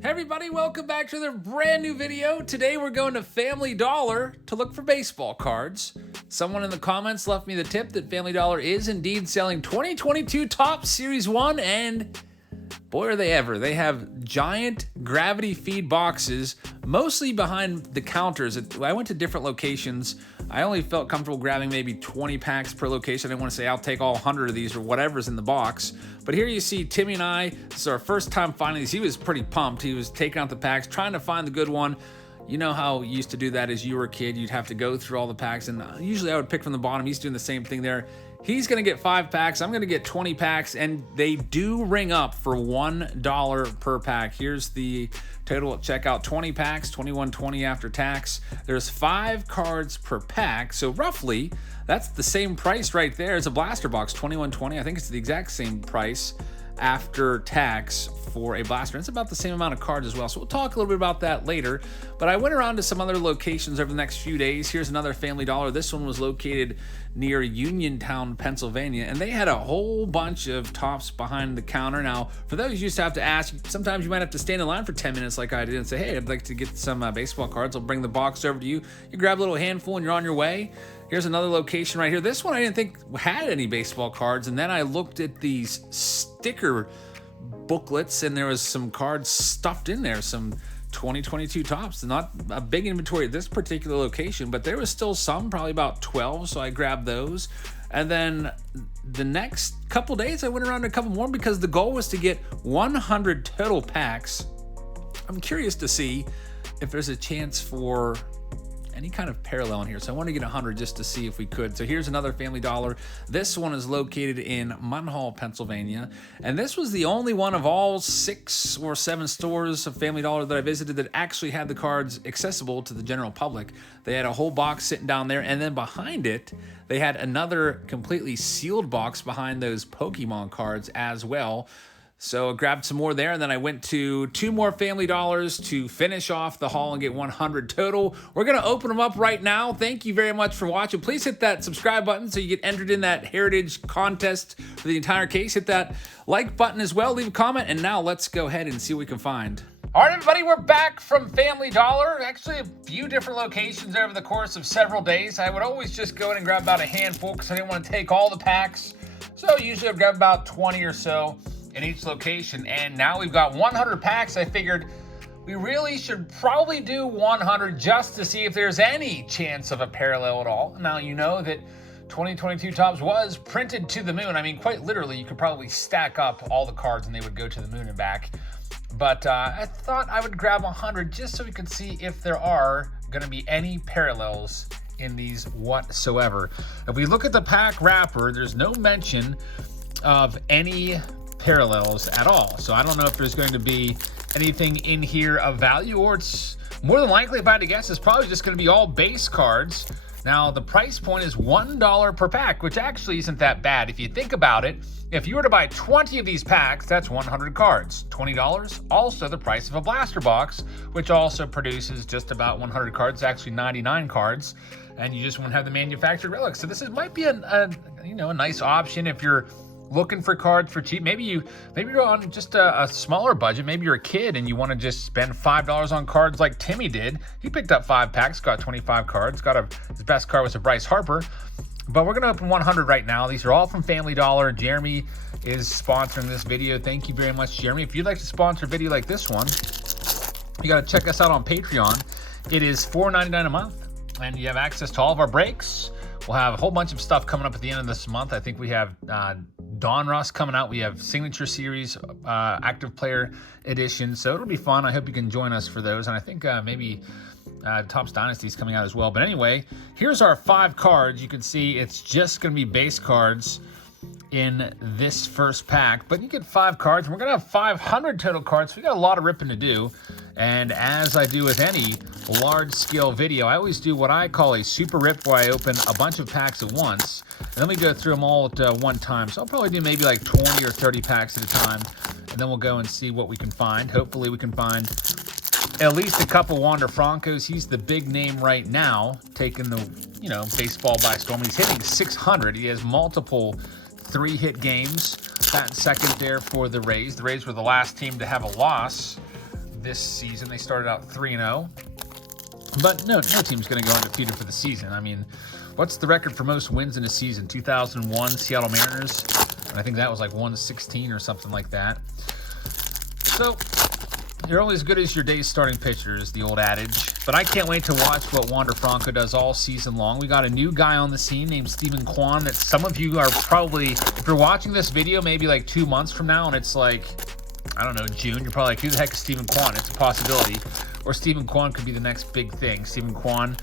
Hey everybody, welcome back to another brand new video. Today we're going to Family Dollar to look for baseball cards. Someone in the comments left me the tip that Family Dollar is indeed selling 2022 Topps Series 1, and boy are they ever. They have giant gravity feed boxes, mostly behind the counters. I went to different locations. I only felt comfortable grabbing maybe 20 packs per location. I didn't want to say I'll take all 100 of these or whatever's in the box. But here you see Timmy and I, this is our first time finding these. He was pretty pumped. He was taking out the packs, trying to find the good one. You know how you used to do that as you were a kid. You'd have to go through all the packs, and usually I would pick from the bottom. He's doing the same thing there. He's going to get 5 packs. I'm going to get 20 packs, and they do ring up for $1 per pack. Here's the total at checkout. 20 packs, $21.20 after tax. There's 5 cards per pack, so roughly that's the same price right there as a blaster box, $21.20. I think it's the exact same price after tax for a blaster. It's about the same amount of cards as well. So we'll talk a little bit about that later. But I went around to some other locations over the next few days. Here's another Family Dollar. This one was located near Uniontown, Pennsylvania, and they had a whole bunch of Topps behind the counter. Now, for those you used to have to ask, sometimes you might have to stand in line for 10 minutes like I did and say, hey, I'd like to get some baseball cards. I'll bring the box over to you. You grab a little handful and you're on your way. Here's another location right here. This one I didn't think had any baseball cards, and then I looked at these sticker booklets and there was some cards stuffed in there, some 2022 Topps. Not a big inventory at this particular location, but there was still some, probably about 12, so I grabbed those. And then the next couple days I went around to a couple more because the goal was to get 100 total packs. I'm curious to see if there's a chance for any kind of parallel in here. So I want to get 100 just to see if we could. So here's another Family Dollar. This one is located in Munhall, Pennsylvania. And this was the only one of all 6 or 7 stores of Family Dollar that I visited that actually had the cards accessible to the general public. They had a whole box sitting down there, and then behind it, they had another completely sealed box behind those Pokemon cards as well. So I grabbed some more there, and then I went to 2 more Family Dollars to finish off the haul and get 100 total. We're going to open them up right now. Thank you very much for watching. Please hit that subscribe button so you get entered in that Heritage contest for the entire case. Hit that like button as well. Leave a comment, and now let's go ahead and see what we can find. All right, everybody, we're back from Family Dollar. Actually, a few different locations over the course of several days. I would always just go in and grab about a handful because I didn't want to take all the packs. So usually I'd grab about 20 or so in each location, and now we've got 100 packs. I figured we really should probably do 100 just to see if there's any chance of a parallel at all. Now, you know that 2022 Topps was printed to the moon. I mean, quite literally, you could probably stack up all the cards and they would go to the moon and back. But I thought I would grab 100 just so we could see if there are going to be any parallels in these whatsoever. If we look at the pack wrapper, there's no mention of any parallels at all. So I don't know if there's going to be anything in here of value, or it's more than likely, if I had to guess, it's probably just going to be all base cards. Now, the price point is $1 per pack, which actually isn't that bad. If you think about it, if you were to buy 20 of these packs, that's 100 cards. $20, also the price of a blaster box, which also produces just about 100 cards, actually 99 cards, and you just won't have the manufactured relics. So this might be a nice option if you're looking for cards for cheap. Maybe you're on just a smaller budget. Maybe you're a kid and you want to just spend $5 on cards like Timmy did. He picked up 5 packs, got 25 cards. His best card was a Bryce Harper. But we're going to open 100 right now. These are all from Family Dollar. Jeremy is sponsoring this video. Thank you very much, Jeremy. If you'd like to sponsor a video like this one, you got to check us out on Patreon. It is $4.99 a month, and you have access to all of our breaks. We'll have a whole bunch of stuff coming up at the end of this month. I think we have Donruss coming out. We have Signature Series, Active Player Edition. So it'll be fun. I hope you can join us for those. And I think maybe Topps Dynasty is coming out as well. But anyway, here's our 5 cards. You can see it's just going to be base cards in this first pack. But you get 5 cards. And we're going to have 500 total cards. So we got a lot of ripping to do. And as I do with any large-scale video, I always do what I call a super rip, where I open a bunch of packs at once, and then we go through them all at one time. So I'll probably do maybe like 20 or 30 packs at a time, and then we'll go and see what we can find. Hopefully we can find at least a couple Wander Francos. He's the big name right now, taking the baseball by storm. He's hitting 600. He has multiple 3-hit games. That second there for the Rays. The Rays were the last team to have a loss this season. They started out 3-0. But no team's going to go undefeated for the season. I mean, what's the record for most wins in a season? 2001 Seattle Mariners. And I think that was like 116 or something like that. So you're only as good as your day's starting pitcher is the old adage. But I can't wait to watch what Wander Franco does all season long. We got a new guy on the scene named Steven Kwan that some of you are probably, if you're watching this video maybe like 2 months from now and it's like, I don't know, June, you're probably like, who the heck is Steven Kwan? It's a possibility. Or Steven Kwan could be the next big thing. Steven Kwan,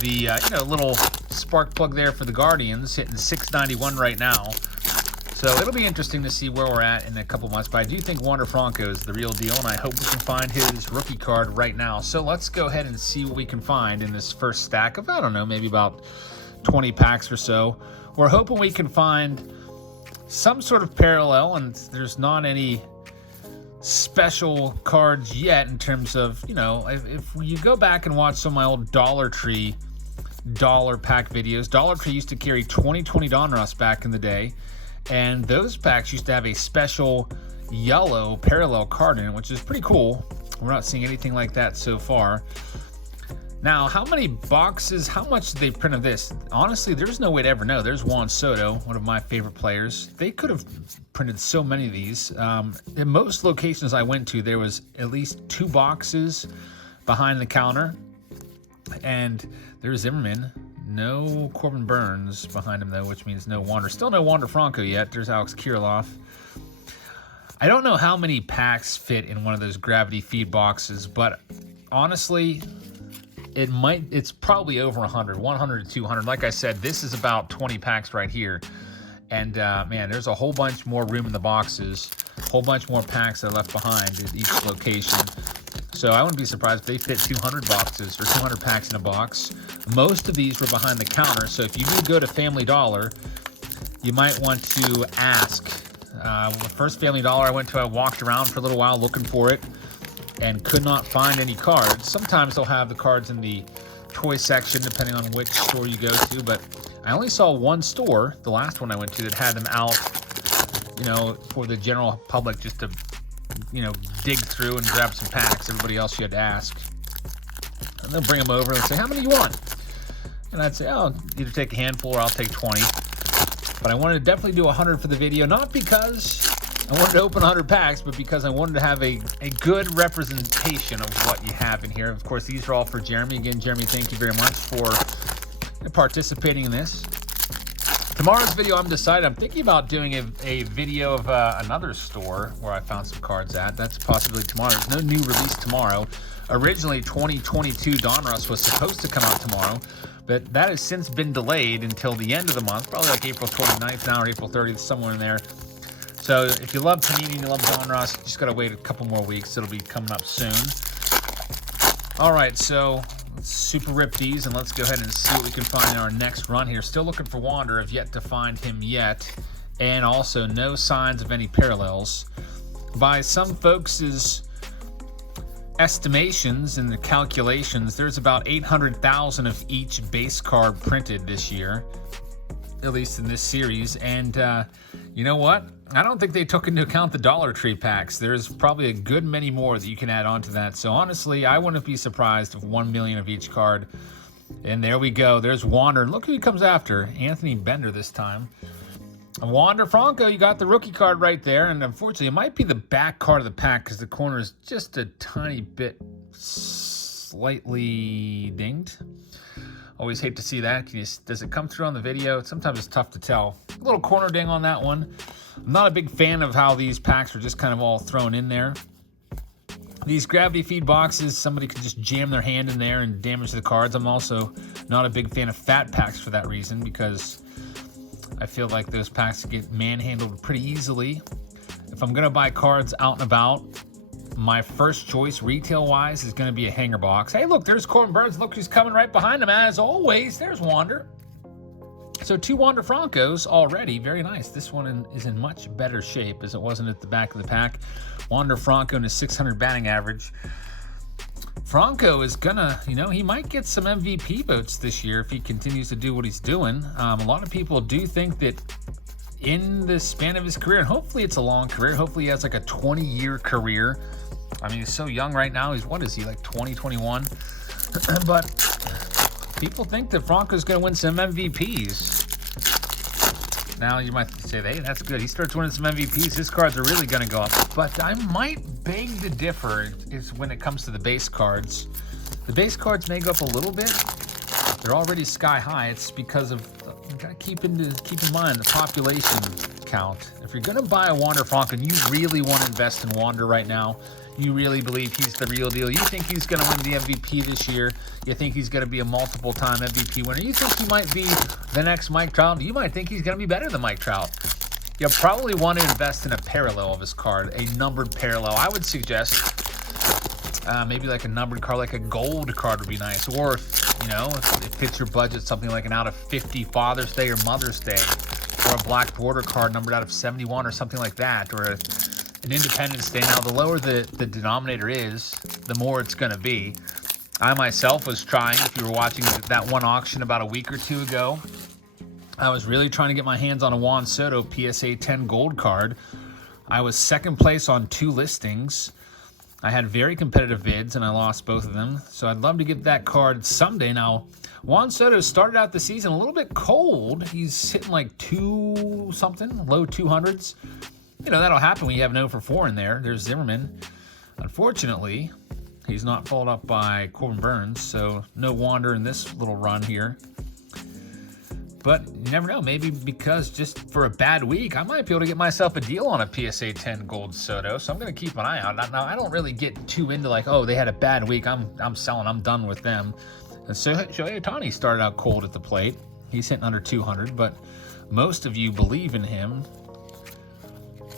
the little spark plug there for the Guardians, hitting .691 right now. So it'll be interesting to see where we're at in a couple months. But I do think Wander Franco is the real deal, and I hope we can find his rookie card right now. So let's go ahead and see what we can find in this first stack of, I don't know, maybe about 20 packs or so. We're hoping we can find some sort of parallel, and there's not any special cards yet in terms of, if you go back and watch some of my old Dollar Tree dollar pack videos, Dollar Tree used to carry 2020 Donruss back in the day. And those packs used to have a special yellow parallel card in it, which is pretty cool. We're not seeing anything like that so far. Now, how many boxes, how much did they print of this? Honestly, there's no way to ever know. There's Juan Soto, one of my favorite players. They could have printed so many of these. In most locations I went to, there was at least 2 boxes behind the counter. And there's Zimmerman. No Corbin Burns behind him, though, which means no Wander. Still no Wander Franco yet. There's Alex Kirilloff. I don't know how many packs fit in one of those gravity feed boxes, but honestly, it's probably over 100 to 200. Like I said, this is about 20 packs right here. And, man, there's a whole bunch more room in the boxes, a whole bunch more packs that are left behind at each location. So I wouldn't be surprised if they fit 200 boxes or 200 packs in a box. Most of these were behind the counter, so if you do go to Family Dollar, you might want to ask. The first Family Dollar I went to, I walked around for a little while looking for it and could not find any cards. Sometimes they'll have the cards in the toy section, depending on which store you go to, but I only saw one store, the last one I went to, that had them out, for the general public just to dig through and grab some packs. Everybody else you had to ask. And they'll bring them over and say, how many do you want? And I'd say, oh, either take a handful or I'll take 20. But I wanted to definitely do 100 for the video, not because I wanted to open 100 packs, but because I wanted to have a good representation of what you have in here. Of course, these are all for Jeremy. Again, Jeremy, thank you very much for participating in this. Tomorrow's video, I'm thinking about doing a video of another store where I found some cards at. That's a possibility tomorrow. There's no new release tomorrow. Originally, 2022 Donruss was supposed to come out tomorrow, but that has since been delayed until the end of the month, probably like April 29th now or April 30th, somewhere in there. So if you love Panini and you love Donruss, you just got to wait a couple more weeks. It'll be coming up soon. All right, so let's super rip these and let's go ahead and see what we can find in our next run here. Still looking for Wander. Have yet to find him yet. And also no signs of any parallels. By some folks' estimations and the calculations, there's about 800,000 of each base card printed this year, at least in this series. And you know what? I don't think they took into account the Dollar Tree packs. There's probably a good many more that you can add on to that. So honestly, I wouldn't be surprised if 1 million of each card. And there we go. There's Wander. And look who he comes after. Anthony Bender this time. Wander Franco, you got the rookie card right there. And unfortunately, it might be the back card of the pack because the corner is just a tiny bit slightly dinged. Always hate to see that. Does it come through on the video? Sometimes it's tough to tell. A little corner ding on that one. I'm not a big fan of how these packs are just kind of all thrown in there. These gravity feed boxes, somebody could just jam their hand in there and damage the cards. I'm also not a big fan of fat packs for that reason because I feel like those packs get manhandled pretty easily. If I'm going to buy cards out and about, my first choice retail-wise is going to be a hanger box. Hey, look, there's Corbin Burns. Look who's coming right behind him. As always, there's Wander. So 2 Wander Francos already. Very nice. This one is in much better shape as it wasn't at the back of the pack. Wander Franco and his 600 batting average. Franco is gonna, he might get some MVP votes this year if he continues to do what he's doing. A lot of people do think that in the span of his career, and hopefully it's a long career, hopefully he has like a 20-year career. I mean, he's so young right now. What is he, like 20, 21? But people think that Franco's going to win some MVPs. Now you might say, hey, that's good. He starts winning some MVPs. His cards are really going to go up. But I might beg to differ is when it comes to the base cards. The base cards may go up a little bit. They're already sky high. It's because of, you got to keep in mind the population count. If you're going to buy a Wander Franco and you really want to invest in Wander right now, you really believe he's the real deal, you think he's going to win the MVP this year, you think he's going to be a multiple-time MVP winner, you think he might be the next Mike Trout, you might think he's going to be better than Mike Trout. You'll probably want to invest in a parallel of his card, a numbered parallel. I would suggest maybe like a numbered card, like a gold card would be nice. Or if, you know, if it fits your budget, something like an out of 50 Father's Day or Mother's Day, or a black border card numbered out of 71 or something like that, or an Independence Day. Now, the lower the denominator is, the more it's going to be. I myself was trying, if you were watching that one auction about a week or two ago, I was really trying to get my hands on a Juan Soto PSA 10 gold card. I was second place on 2 listings. I had very competitive bids, and I lost both of them. So I'd love to get that card someday. Now, Juan Soto started out the season a little bit cold. He's hitting like 2-something, low 200s. You know, that'll happen when you have an 0 for 4 in there. There's Zimmerman. Unfortunately, he's not followed up by Corbin Burns, so no Wander in this little run here. But you never know. Maybe because just for a bad week, I might be able to get myself a deal on a PSA 10 gold Soto. So I'm going to keep an eye out. Now, I don't really get too into like, oh, they had a bad week, I'm selling, I'm done with them. And so Shohei Ohtani started out cold at the plate. He's hitting under 200, but most of you believe in him.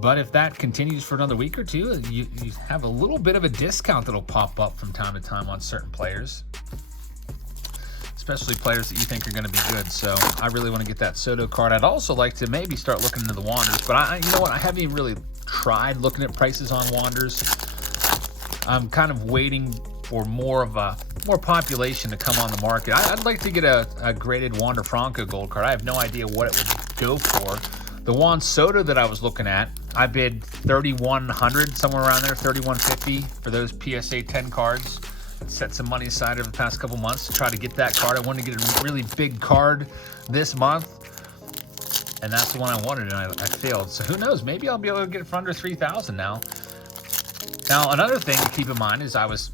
But if that continues for another week or two, you have a little bit of a discount that'll pop up from time to time on certain players, especially players that you think are going to be good. So I really want to get that Soto card. I'd also like to maybe start looking into the Wanders, but you know what? I haven't even really tried looking at prices on Wanders. I'm kind of waiting for more population to come on the market. I'd like to get a graded Wander Franco gold card. I have no idea what it would go for. The Juan Soto that I was looking at, I bid $3,100, somewhere around there, $3,150 for those PSA 10 cards. Set some money aside over the past couple months to try to get that card. I wanted to get a really big card this month, and that's the one I wanted, and I failed. So who knows? Maybe I'll be able to get it for under $3,000 now. Now, another thing to keep in mind is I was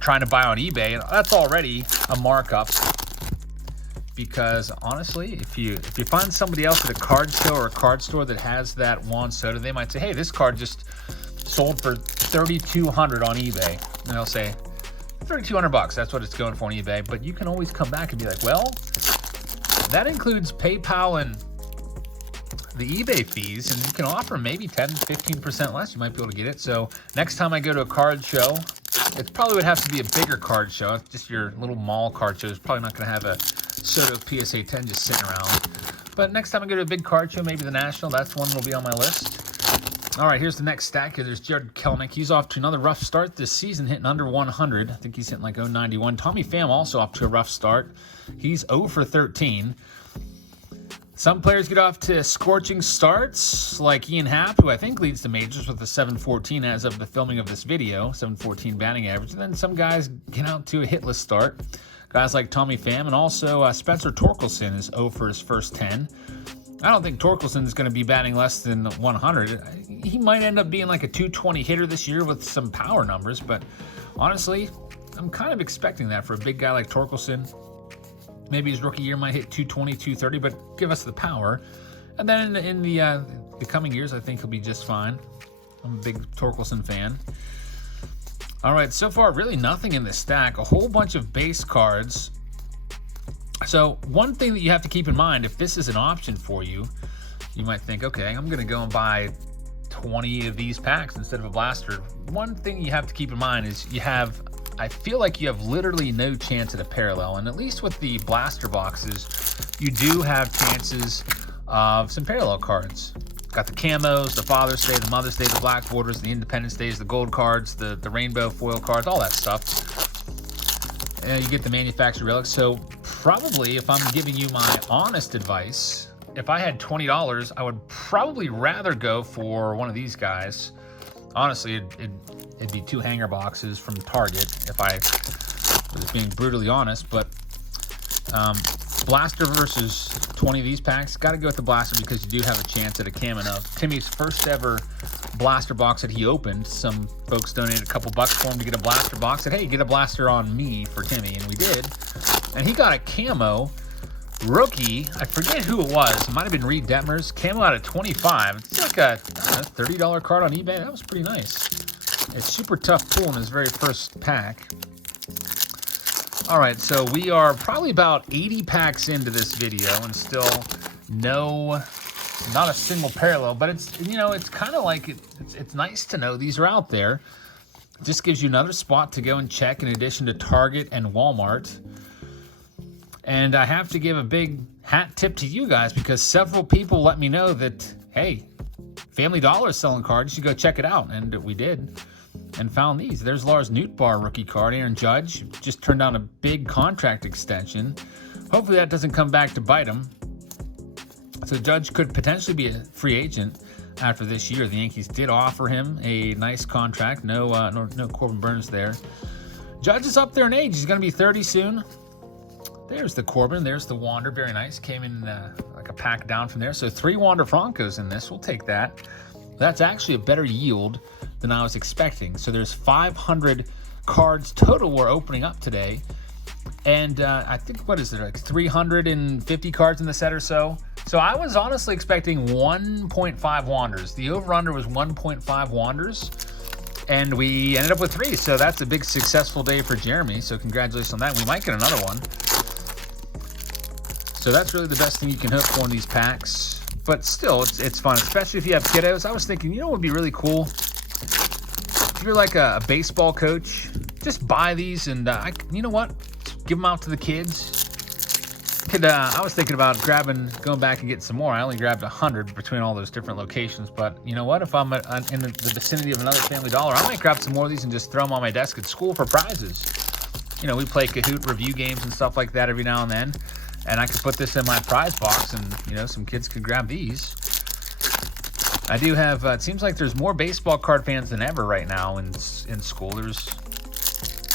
trying to buy on eBay, and that's already a markup. Because honestly, if you find somebody else at a card show or a card store that has that Juan Soto, they might say, hey, this card just sold for $3,200 on eBay. And they'll say, $3,200, that's what it's going for on eBay. But you can always come back and be like, well, that includes PayPal and the eBay fees, and you can offer maybe 10, 15% less. You might be able to get it. So next time I go to a card show, it probably would have to be a bigger card show. Just your little mall card show is probably not going to have a Soto PSA 10 just sitting around. But next time I go to a big card show, maybe the National, that's one that'll be on my list. All right, here's the next stack here. There's Jared Kelenic. He's off to another rough start this season, hitting under 100. I think he's hitting like 091. Tommy Pham also off to a rough start. He's 0 for 13. Some players get off to scorching starts, like Ian Happ, who I think leads the majors with a 714 as of the filming of this video, 714 batting average. And then some guys get out to a hitless start. Guys like Tommy Pham, and also Spencer Torkelson is 0 for his first 10. I don't think Torkelson is going to be batting less than 100. He might end up being like a 220 hitter this year with some power numbers, but honestly, I'm kind of expecting that for a big guy like Torkelson. Maybe his rookie year might hit 220, 230, but give us the power. And then in the coming years, I think he'll be just fine. I'm a big Torkelson fan. All right, so far, really nothing in this stack. A whole bunch of base cards. So one thing that you have to keep in mind, if this is an option for you, you might think, okay, I'm going to go and buy 20 of these packs instead of a blaster. One thing you have to keep in mind is I feel like you have literally no chance at a parallel. And at least with the blaster boxes, you do have chances of some parallel cards. Got the camos, the Father's Day, the Mother's Day, the black borders, the Independence Days, the gold cards, the rainbow foil cards, all that stuff. And you get the manufacturer relics. So probably, if I'm giving you my honest advice, if I had $20, I would probably rather go for one of these guys. Honestly, it'd be 2 hanger boxes from Target if I was being brutally honest. But Blaster versus 20 of these packs, got to go with the Blaster because you do have a chance at a Cam of Timmy's first ever Blaster box that he opened. Some folks donated a couple bucks for him to get a Blaster box. Said, hey, get a Blaster on me for Timmy, and we did. And he got a camo rookie. I forget who it was. It might have been Reed Detmers. Camo out of 25. It's like a $30 card on eBay. That was pretty nice. It's super tough pull in his very first pack. All right, so we are probably about 80 packs into this video and still not a single parallel, but it's, you know, it's kind of like it's nice to know these are out there. It just gives you another spot to go and check in addition to Target and Walmart. And I have to give a big hat tip to you guys because several people let me know that, hey, Family Dollar is selling cards. You should go check it out. And we did and found these. There's Lars Nootbaar rookie card. Aaron Judge just turned down a big contract extension. Hopefully that doesn't come back to bite him. So Judge could potentially be a free agent after this year. The Yankees did offer him a nice contract. No Corbin Burns there. Judge is up there in age. He's going to be 30 soon. There's the Corbin. There's the Wander. Very nice. Came in like a pack down from there. So 3 Wander Francos in this. We'll take that. That's actually a better yield than I was expecting. So there's 500 cards total we're opening up today. And I think, what is it, like 350 cards in the set or so? So I was honestly expecting 1.5 Wanders. The over-under was 1.5 Wanders. And we ended up with 3. So that's a big successful day for Jeremy. So congratulations on that. We might get another one. So that's really the best thing you can hope for in these packs. But still, it's fun, especially if you have kiddos. I was thinking, you know what would be really cool? If you're like a baseball coach, just buy these and, you know what? Give them out to the kids. I was thinking about going back and getting some more. I only grabbed 100 between all those different locations. But you know what? If I'm in the vicinity of another Family Dollar, I might grab some more of these and just throw them on my desk at school for prizes. You know, we play Kahoot review games and stuff like that every now and then. And I could put this in my prize box and, you know, some kids could grab these. I do have, it seems like there's more baseball card fans than ever right now in school. There's,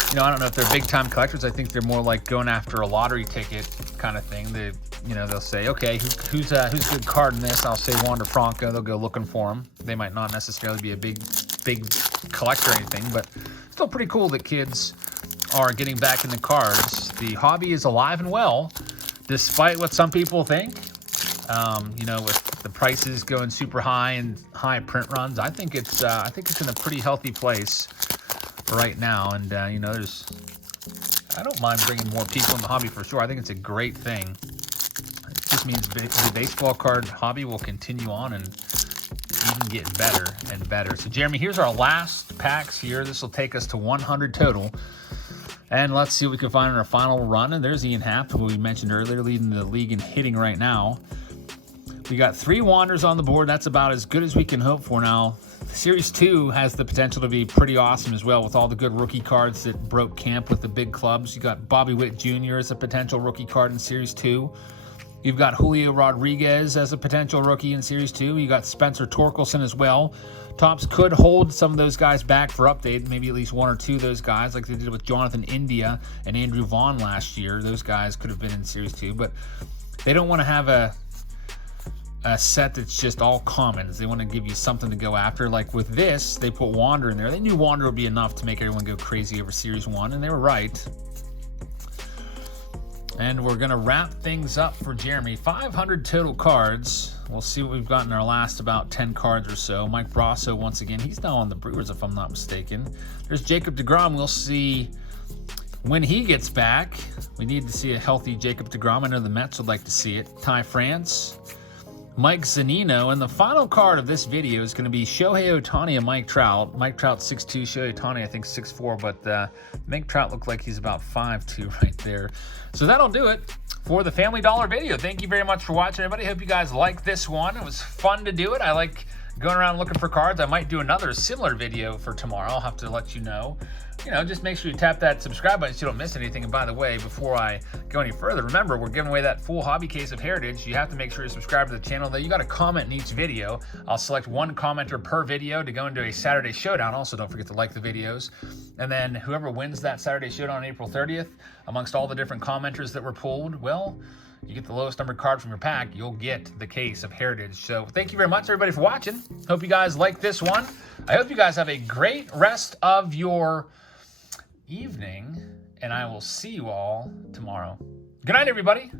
you know, I don't know if they're big time collectors. I think they're more like going after a lottery ticket kind of thing. They, you know, they'll say, okay, who's a good card in this? I'll say Wander Franco. They'll go looking for him. They might not necessarily be a big collector or anything, but still pretty cool that kids are getting back into cards. The hobby is alive and well, despite what some people think. You know, with the prices going super high and high print runs, I think it's in a pretty healthy place right now. And you know, I don't mind bringing more people in the hobby for sure. I think it's a great thing. It just means the baseball card hobby will continue on and even get better and better. So Jeremy, here's our last packs here. This will take us to 100 total. And let's see what we can find in our final run. And there's Ian Happ, who we mentioned earlier, leading the league in hitting right now. We got 3 Wanders on the board. That's about as good as we can hope for now. Series 2 has the potential to be pretty awesome as well with all the good rookie cards that broke camp with the big clubs. You got Bobby Witt Jr. as a potential rookie card in Series 2. You've got Julio Rodriguez as a potential rookie in Series 2. You got Spencer Torkelson as well. Topps could hold some of those guys back for update, maybe at least 1 or 2 of those guys, like they did with Jonathan India and Andrew Vaughn last year. Those guys could have been in Series 2, but they don't want to have a set that's just all commons. They want to give you something to go after. Like with this, they put Wander in there. They knew Wander would be enough to make everyone go crazy over Series 1, and they were right. And we're going to wrap things up for Jeremy. 500 total cards. We'll see what we've got in our last about 10 cards or so. Mike Brasso, once again, he's now on the Brewers, if I'm not mistaken. There's Jacob deGrom. We'll see when he gets back. We need to see a healthy Jacob deGrom. I know the Mets would like to see it. Ty France, Mike Zunino, and the final card of this video is going to be Shohei Ohtani and Mike Trout. Mike Trout 6'2", Shohei Ohtani I think 6'4", but Mike Trout looked like he's about 5'2" right there. So that'll do it for the Family Dollar video. Thank you very much for watching, everybody. Hope you guys liked this one. It was fun to do it. I like going around looking for cards. I might do another similar video for tomorrow. I'll have to let you know. just make sure you tap that subscribe button so you don't miss anything. And by the way, before I go any further, remember, we're giving away that full hobby case of Heritage. You have to make sure you subscribe to the channel. Though you got to comment in each video. I'll select one commenter per video to go into a Saturday Showdown. Also, don't forget to like the videos. And then whoever wins that Saturday Showdown on April 30th, amongst all the different commenters that were pulled, well, you get the lowest numbered card from your pack, you'll get the case of Heritage. So thank you very much, everybody, for watching. Hope you guys like this one. I hope you guys have a great rest of your evening, and I will see you all tomorrow. Good night, everybody.